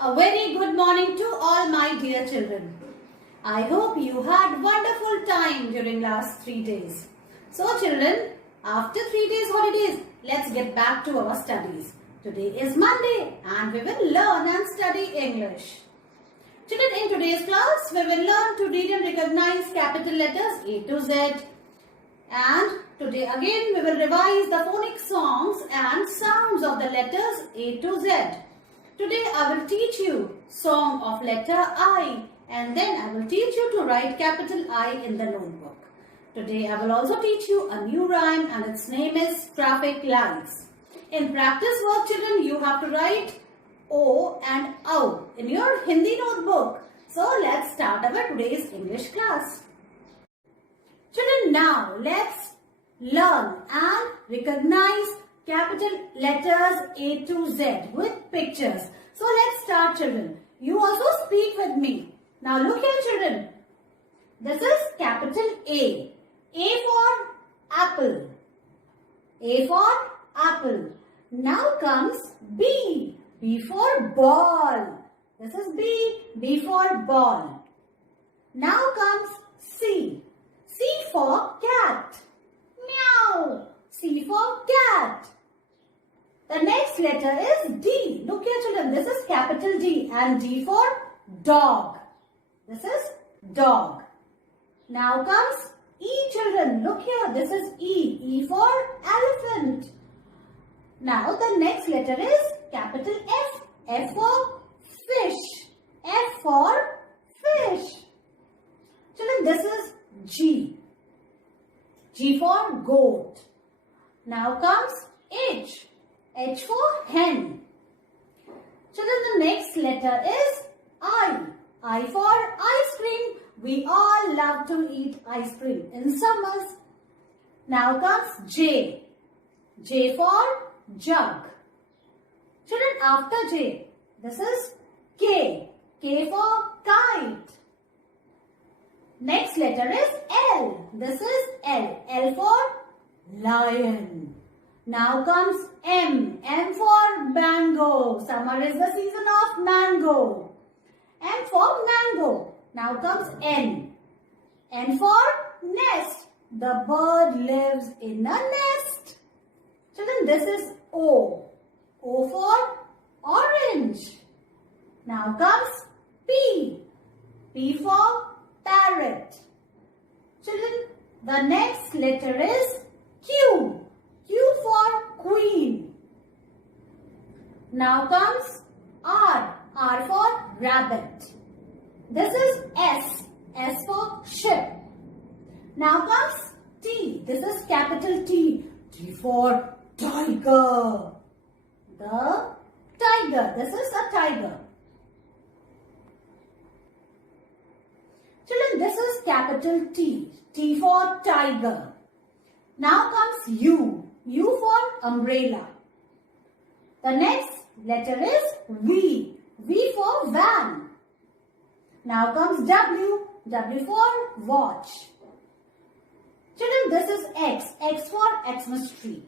A very good morning to all my dear children. I hope you had wonderful time during last 3 days. So children, after 3 days holidays, let's get back to our studies. Today is Monday and we will learn and study English. Children, in today's class, we will learn to read and recognize capital letters A to Z. And today again we will revise the phonic songs and sounds of the letters A to Z. Today I will teach you song of letter I and then I will teach you to write capital I in the notebook. Today I will also teach you a new rhyme and its name is traffic lights. In practice work children, you have to write O and OW in your Hindi notebook. So let's start our today's English class. Children, now let's learn and recognize capital letters A to Z with pictures. So let's start children. You also speak with me. Now look here children. This is capital A. A for apple. A for apple. Now comes B. B for ball. This is B. B for ball. Now comes C. C for cat. Meow. C for cat. The next letter is D. Look here children, this is capital D and D for dog. This is dog. Now comes E children. Look here, this is E. E for elephant. Now the next letter is capital F. F for fish. F for fish. Children, this is G. G for goat. Now comes H. H for hen. Children, the next letter is I. I for ice cream. We all love to eat ice cream in summers. Now comes J. J for jug. Children, after J, this is K. K for kite. Next letter is L. This is L. L for lion. Now comes M. M for mango. Summer is the season of mango. M for mango. Now comes N. N for nest. The bird lives in a nest. Children, this is O. O for orange. Now comes P. P for parrot. Children, the next letter is Q. Q for queen. Now comes R. R for rabbit. This is S. S for ship. Now comes T. This is capital T. T for tiger. The tiger. This is a tiger. Children, this is capital T. T for tiger. Now comes U. U for umbrella. The next letter is V. V for van. Now comes W. W for watch. Children, this is X. X for Xmas tree.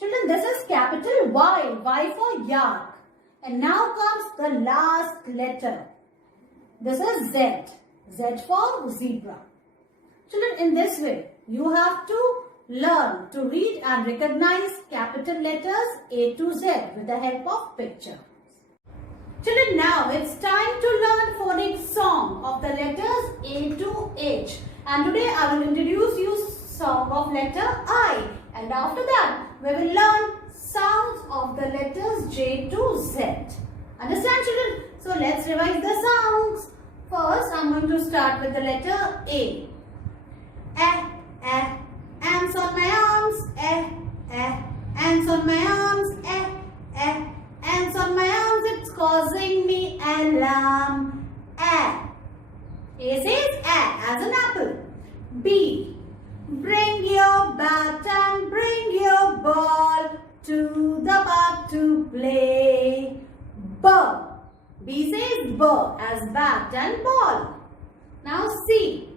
Children, this is capital Y. Y for yak. And now comes the last letter. This is Z. Z for zebra. Children, in this way, you have to learn to read and recognize capital letters A to Z with the help of pictures. Children, now it's time to learn phonic song of the letters A to H. And today I will introduce you song of letter I. And after that, we will learn sounds of the letters J to Z. Understand children? So let's revise the sounds. First, I'm going to start with the letter A. Ants on my arms, ants on my arms, ants on my arms, it's causing me alarm. A says as an apple. B, bring your bat and bring your ball to the park to play. B says B as bat and ball. Now C.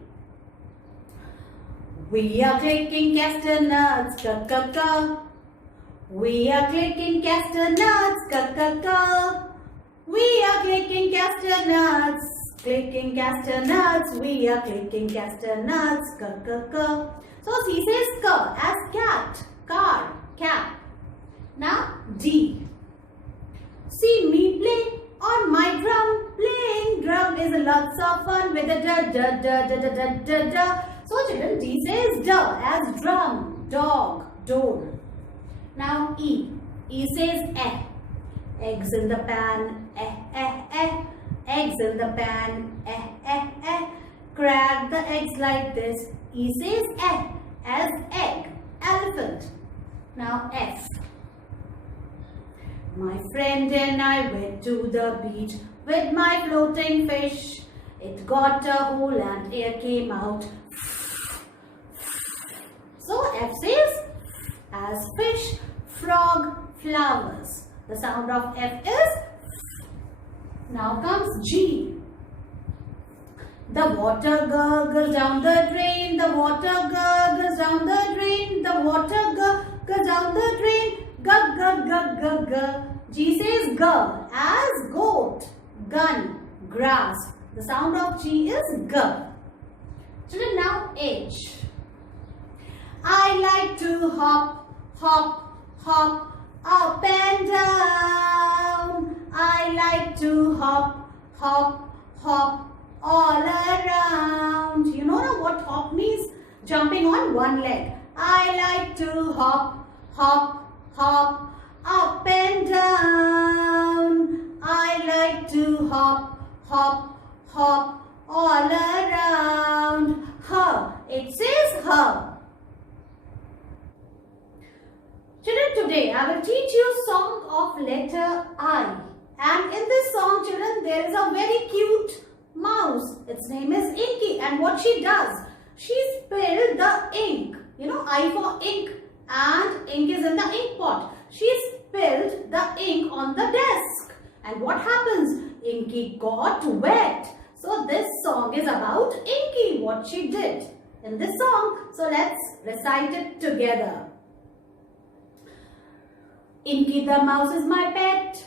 We are clicking castanets, ka ka ka. We are clicking castanets, ka. We are clicking castanets, clicking castanets. We are clicking castanets, ka. So C says ka as cat, car, cat. Now D. See me play on my drum. Playing drum is lots of fun with a da da da da da da da da. So children, D says da as drum, dog, door. Now E. E says eh. Eggs in the pan, eh, eh, eh. Eggs in the pan, eh, eh, eh. Crack the eggs like this. E says eh as egg, elephant. Now F. My friend and I went to the beach with my floating fish. It got a hole and air came out. So F says as fish, frog, flowers. The sound of F is. Now comes G. The water gurgles down the drain. The water gurgles down the drain. The water gurgles down the drain. Gug, gug, gug, gug, gug. G says G as goat, gun, grass. The sound of G is G. Children, now H. I like to hop, hop, hop up and down. I like to hop, hop, hop all around. You know what hop means? Jumping on one leg. I like to hop, hop, hop up and down. I like to hop, hop, hop all around. Her. It says her. Children, today I will teach you song of letter I. And in this song, children, there is a very cute mouse. Its name is Inky. And what she does, she spilled the ink. You know, I for ink. And ink is in the ink pot. She spilled the ink on the desk. And what happens? Inky got wet. So this song is about Inky, what she did in this song. So let's recite it together. Inky the mouse is my pet.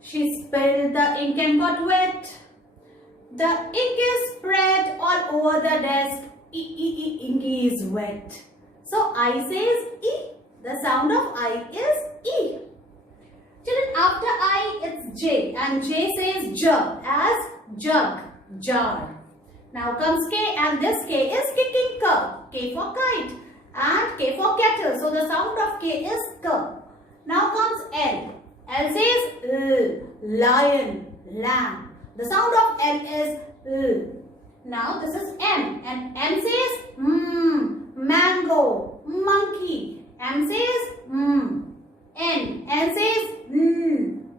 She spilled the ink and got wet. The ink is spread all over the desk. Inky is wet. So I says E. The sound of I is E. Children, after I it's J. And J says J as jug, jar. Now comes K, and this K is kicking K. K for kite. And K for kettle. So the sound of K is K. Now comes L. L says lion, lamb. The sound of L is L. Now this is M. And M says mango, monkey. M says N. N says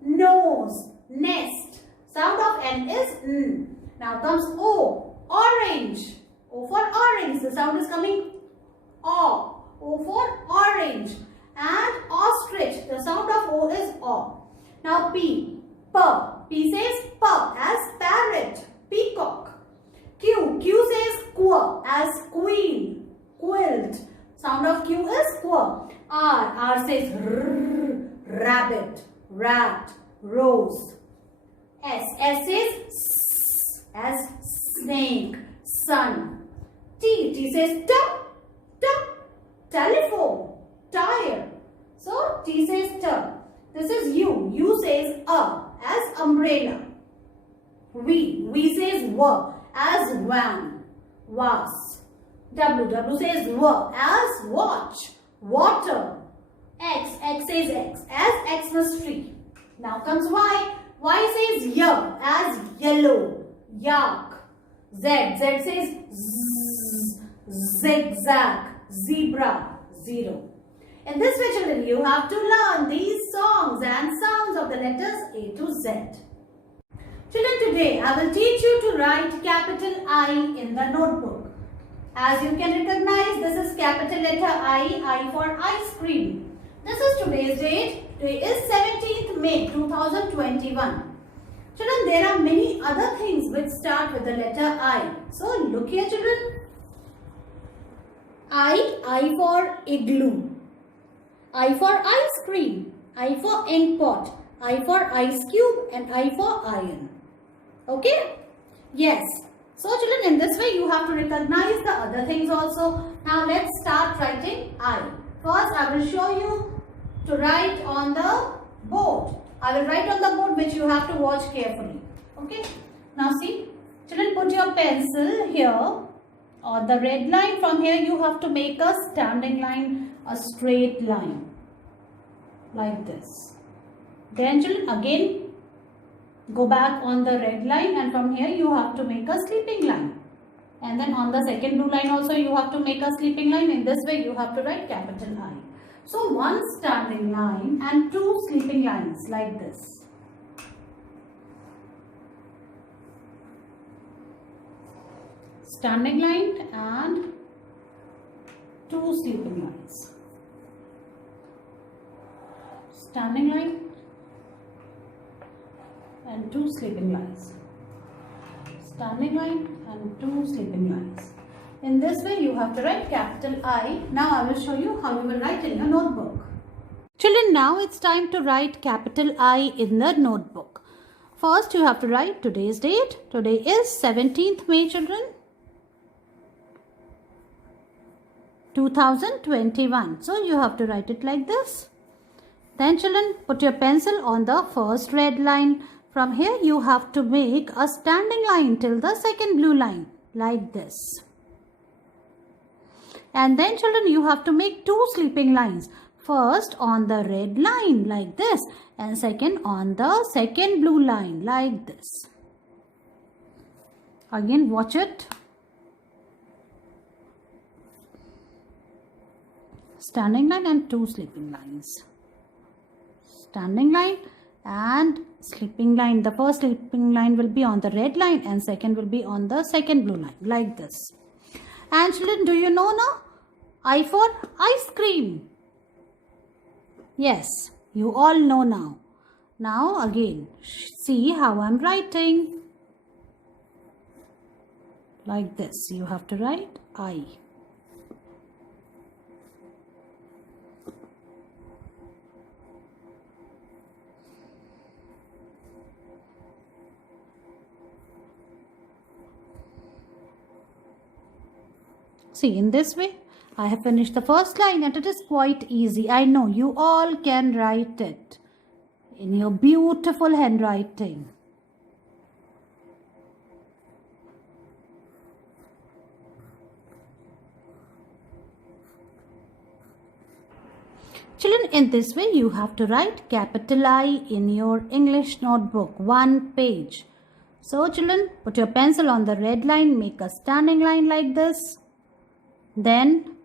nose, nest. Sound of N is N. Now comes O. Orange. O for orange. The sound is coming O. O for orange. And ostrich. The sound of O is O. Now P. P. P says P as parrot, peacock. Q. Q says Q as queen, quilt. Sound of Q is Q. R. R says rabbit, rat, rose. S. S says S as snake, sun. T. T says T. T. Telephone, tire. So T says T. This is U. U says as umbrella. V. V says W as van, vase. W. W says W as watch, water. X. X says X as Xmas tree. Now comes Y. Y says Y as yellow, yak. Z. Z says Z, zigzag, zebra, zero. In this way, children, you have to learn these songs and sounds of the letters A to Z. Children, today I will teach you to write capital I in the notebook. As you can recognize, this is capital letter I for ice cream. This is today's date. Today is 17th May 2021. Children, there are many other things which start with the letter I. So, look here, children. I for igloo. I for ice cream, I for ink pot, I for ice cube, and I for iron. Okay? Yes. So children, in this way you have to recognize the other things also. Now let's start writing I. First I will show you to write on the board. I will write on the board which you have to watch carefully. Okay? Now see, children, put your pencil here on the red line. From here you have to make a standing line, a straight line like this. Then children, again go back on the red line, and from here you have to make a sleeping line. And then on the second blue line also you have to make a sleeping line. In this way you have to write capital I. So one standing line and two sleeping lines like this. Standing line and two sleeping lines. Standing line and two sleeping lines. Standing line and two sleeping lines. In this way you have to write capital I. Now I will show you how you will write in your notebook. Children, now it's time to write capital I in the notebook. First you have to write today's date. Today is 17th May, children, 2021. So you have to write it like this. Then children, put your pencil on the first red line. From here you have to make a standing line till the second blue line like this. And then children, you have to make two sleeping lines. First on the red line like this, and second on the second blue line like this. Again watch it. Standing line and two sleeping lines. Standing line and sleeping line. The first sleeping line will be on the red line and second will be on the second blue line like this. And children, do you know now? I for ice cream. Yes, you all know now. Now again, see how I'm writing. Like this, you have to write I. See, in this way, I have finished the first line and it is quite easy. I know you all can write it in your beautiful handwriting. Children, in this way, you have to write capital I in your English notebook, one page. So, children, put your pencil on the red line, make a standing line like this. Then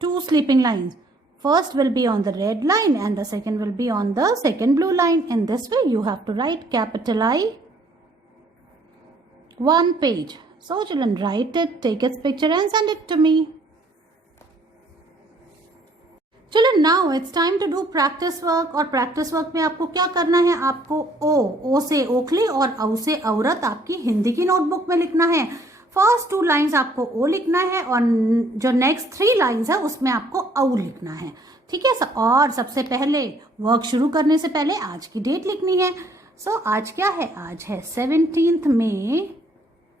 two sleeping lines. First will be on the red line and the second will be on the second blue line. In this way you have to write capital I, one page. So children, write it, take its picture and send it to me. Children, now it's time to do practice work. और practice work में आपको क्या करना है? आपको ओ से ओखली और औ से औरत आपकी हिंदी की नोटबुक में लिखना है. फर्स्ट टू लाइंस आपको ओ लिखना है और जो नेक्स्ट थ्री लाइंस है उसमें आपको औ लिखना है. ठीक है. और सबसे पहले वर्क शुरू करने से पहले आज की डेट लिखनी है. सो आज क्या है? आज है 17 मई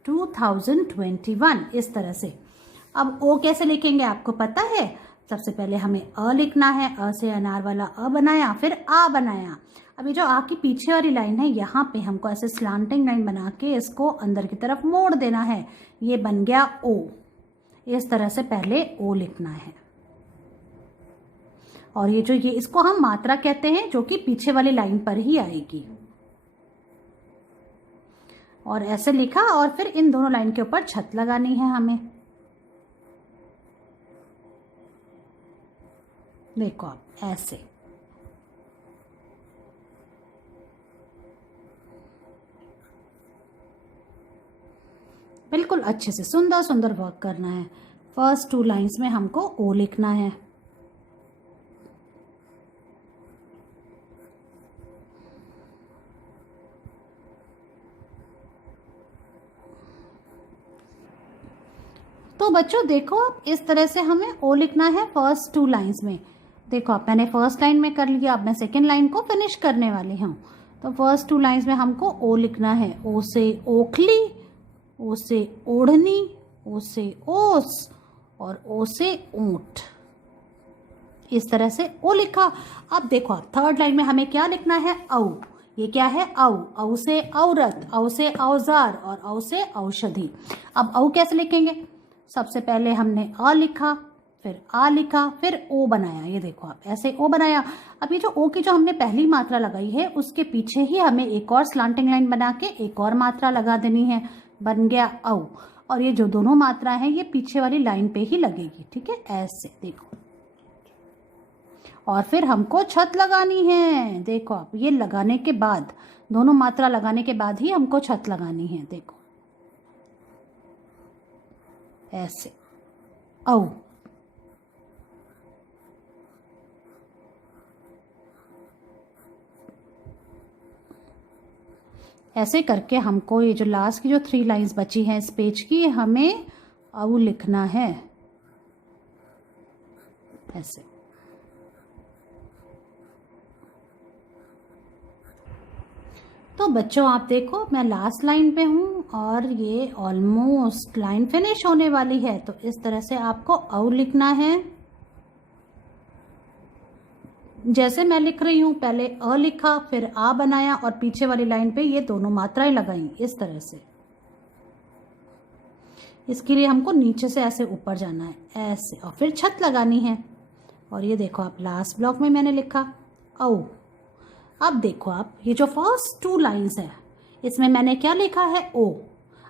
2021. इस तरह से. अब ओ कैसे लिखेंगे आपको पता है? सबसे पहले हमें अ लिखना है. अ से अनार वाला अ बनाया, फिर आ बनाया. अभी जो आ की पीछे वाली लाइन है यहाँ पे हमको ऐसे स्लांटिंग लाइन बना के इसको अंदर की तरफ मोड़ देना है. ये बन गया ओ. इस तरह से पहले ओ लिखना है. और ये जो इसको हम मात्रा कहते हैं जो कि पीछे वाली लाइन पर ही आएगी. और ऐसे लिखा और फिर इन दोनों लाइन के ऊपर छत लगानी है हमें. देखो आप ऐसे. बिल्कुल अच्छे से सुंदर सुंदर वर्क करना है. फर्स्ट टू लाइंस में हमको ओ लिखना है. तो बच्चों देखो, इस तरह से हमें ओ लिखना है फर्स्ट टू लाइंस में. देखो अब मैंने फर्स्ट लाइन में कर लिया, अब मैं सेकेंड लाइन को फिनिश करने वाली हूँ। तो फर्स्ट 2 लाइन्स में हमको ओ लिखना है। ओ से ओखली, ओ से ओढ़नी, ओ से ओस और ओ से ऊंट। इस तरह से ओ लिखा। अब देखो अब थर्ड लाइन में हमें क्या लिखना है? औ। ये क्या है? औ। औ से औरत, औ से औजार और औ से औषधि। अब औ कैसे लिखेंगे? सबसे पहले हमने अ लिखा, फिर आ लिखा, फिर ओ बनाया। ये देखो आप ऐसे ओ बनाया। अब ये जो ओ की जो हमने पहली मात्रा लगाई है उसके पीछे ही हमें एक और स्लांटिंग लाइन बना के एक और मात्रा लगा देनी है। बन गया औ। और ये जो दोनों मात्रा हैं ये पीछे वाली लाइन पे ही लगेगी। ठीक है, ऐसे देखो। और फिर हमको छत लगानी है। देखो आप ये लगाने के बाद, दोनों मात्रा लगाने के बाद ही हमको छत लगानी है। देखो ऐसे औ। ऐसे करके हमको ये जो लास्ट की जो 3 लाइंस बची हैं इस पेज की, हमें औ लिखना है ऐसे। तो बच्चों आप देखो मैं लास्ट लाइन पे हूँ और ये ऑलमोस्ट लाइन फिनिश होने वाली है। तो इस तरह से आपको औ लिखना है। जैसे मैं लिख रही हूँ, पहले अ लिखा, फिर आ बनाया और पीछे वाली लाइन पे ये दोनों मात्राएं लगाई इस तरह से। इसके लिए हमको नीचे से ऐसे ऊपर जाना है ऐसे, और फिर छत लगानी है। और ये देखो आप लास्ट ब्लॉक में मैंने लिखा औ। अब देखो आप ये जो फर्स्ट 2 लाइंस है इसमें मैंने क्या लिखा है? ओ।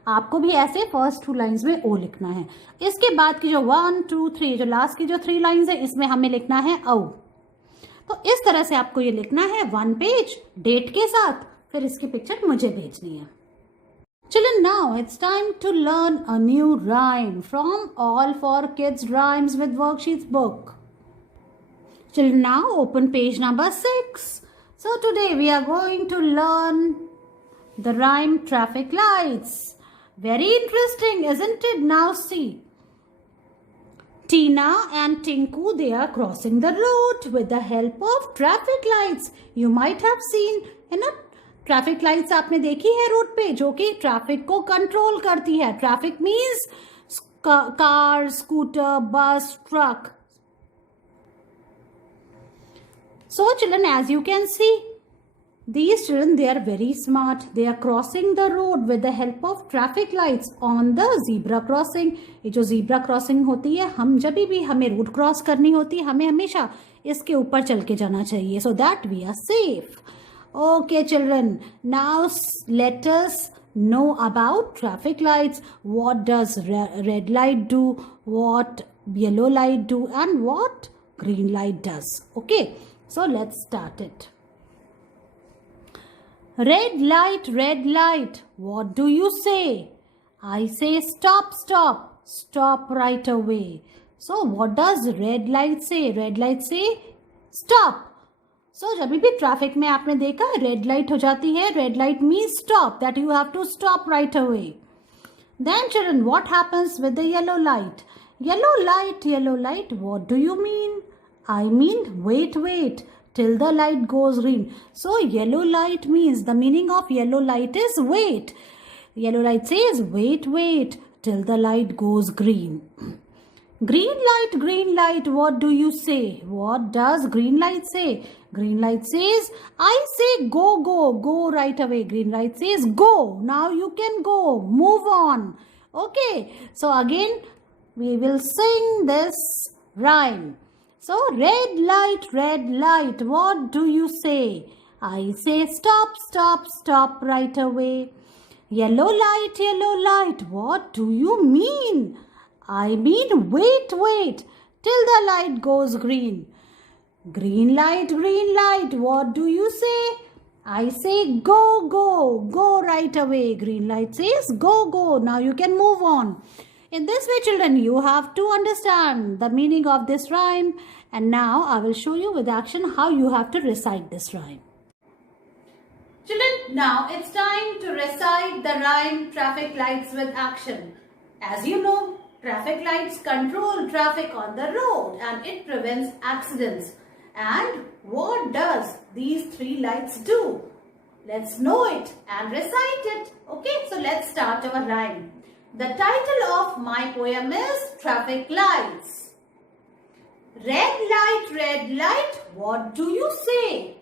आपको भी ऐसे फर्स्ट 2 लाइंस में ओ लिखना है। इसके बाद की जो 1 2 3 जो लास्ट की जो 3 लाइंस है इसमें हमें लिखना है औ। तो इस तरह से आपको ये लिखना है 1 पेज डेट के साथ। फिर इसकी पिक्चर मुझे भेजनी है। Children, now it's time to learn a new rhyme from All for Kids Rhymes with Worksheets book. Children, now open page number 6. So today we are going to learn the rhyme traffic lights. Very interesting, isn't it? Now see. Tina and Tinku, they are crossing the road with the help of traffic lights. You might have seen, है ना, traffic lights आपने देखी है road पे जो कि traffic को control करती है। ट्रैफिक मीन्स कार, स्कूटर, बस, truck. So children, as you can see, these children, they are very smart. They are crossing the road with the help of traffic lights on the zebra crossing. ये जो zebra crossing होती है, हम जब भी हमें road cross करनी होती है हमें हमेशा इसके ऊपर चल के जाना चाहिए, so that we are safe. Okay children, now let us know about traffic lights. What does red light do, what yellow light do, and what green light does. Okay, so let's start it. Red light, what do you say? I say stop, stop, stop right away. So what does red light say? Red light say stop. So जब भी traffic में आपने देखा red light हो जाती है, red light means stop, that you have to stop right away. Then children, what happens with the yellow light? Yellow light, what do you mean? I mean wait till the light goes green. So yellow light means, the meaning of yellow light is wait. Yellow light says wait till the light goes green. Green light, what do you say? What does green light say? Green light says, I say go right away. Green light says go, now you can go, move on. Okay, so again we will sing this rhyme. So red light, what do you say? I say stop right away. Yellow light, what do you mean? I mean wait till the light goes green. Green light, what do you say? I say go right away. Green light says go, now you can move on. In this way children, you have to understand the meaning of this rhyme, and now I will show you with action how you have to recite this rhyme. Children, now it's time to recite the rhyme traffic lights with action. As you know, traffic lights control traffic on the road and it prevents accidents. And what does these three lights do? Let's know it and recite it. Okay, so let's start our rhyme. The title of my poem is Traffic Lights. Red light, what do you say?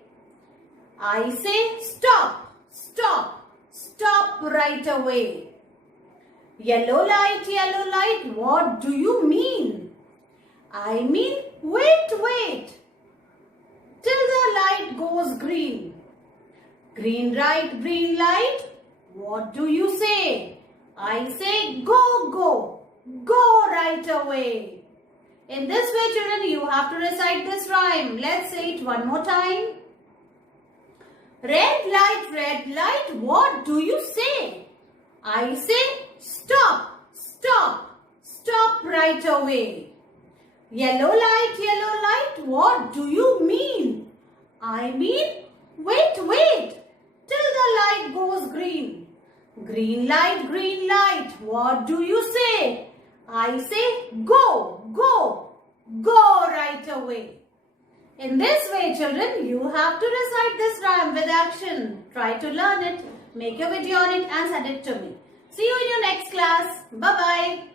I say stop, stop, stop right away. Yellow light, what do you mean? I mean wait, till the light goes green. Green light, what do you say? I say go right away. In this way, children, you have to recite this rhyme. Let's say it one more time. Red light, what do you say? I say stop, stop, stop right away. Yellow light, what do you mean? I mean wait, till the light goes green. Green light, what do you say? I say go right away. In this way, children, you have to recite this rhyme with action. Try to learn it, make a video on it and send it to me. See you in your next class. Bye-bye.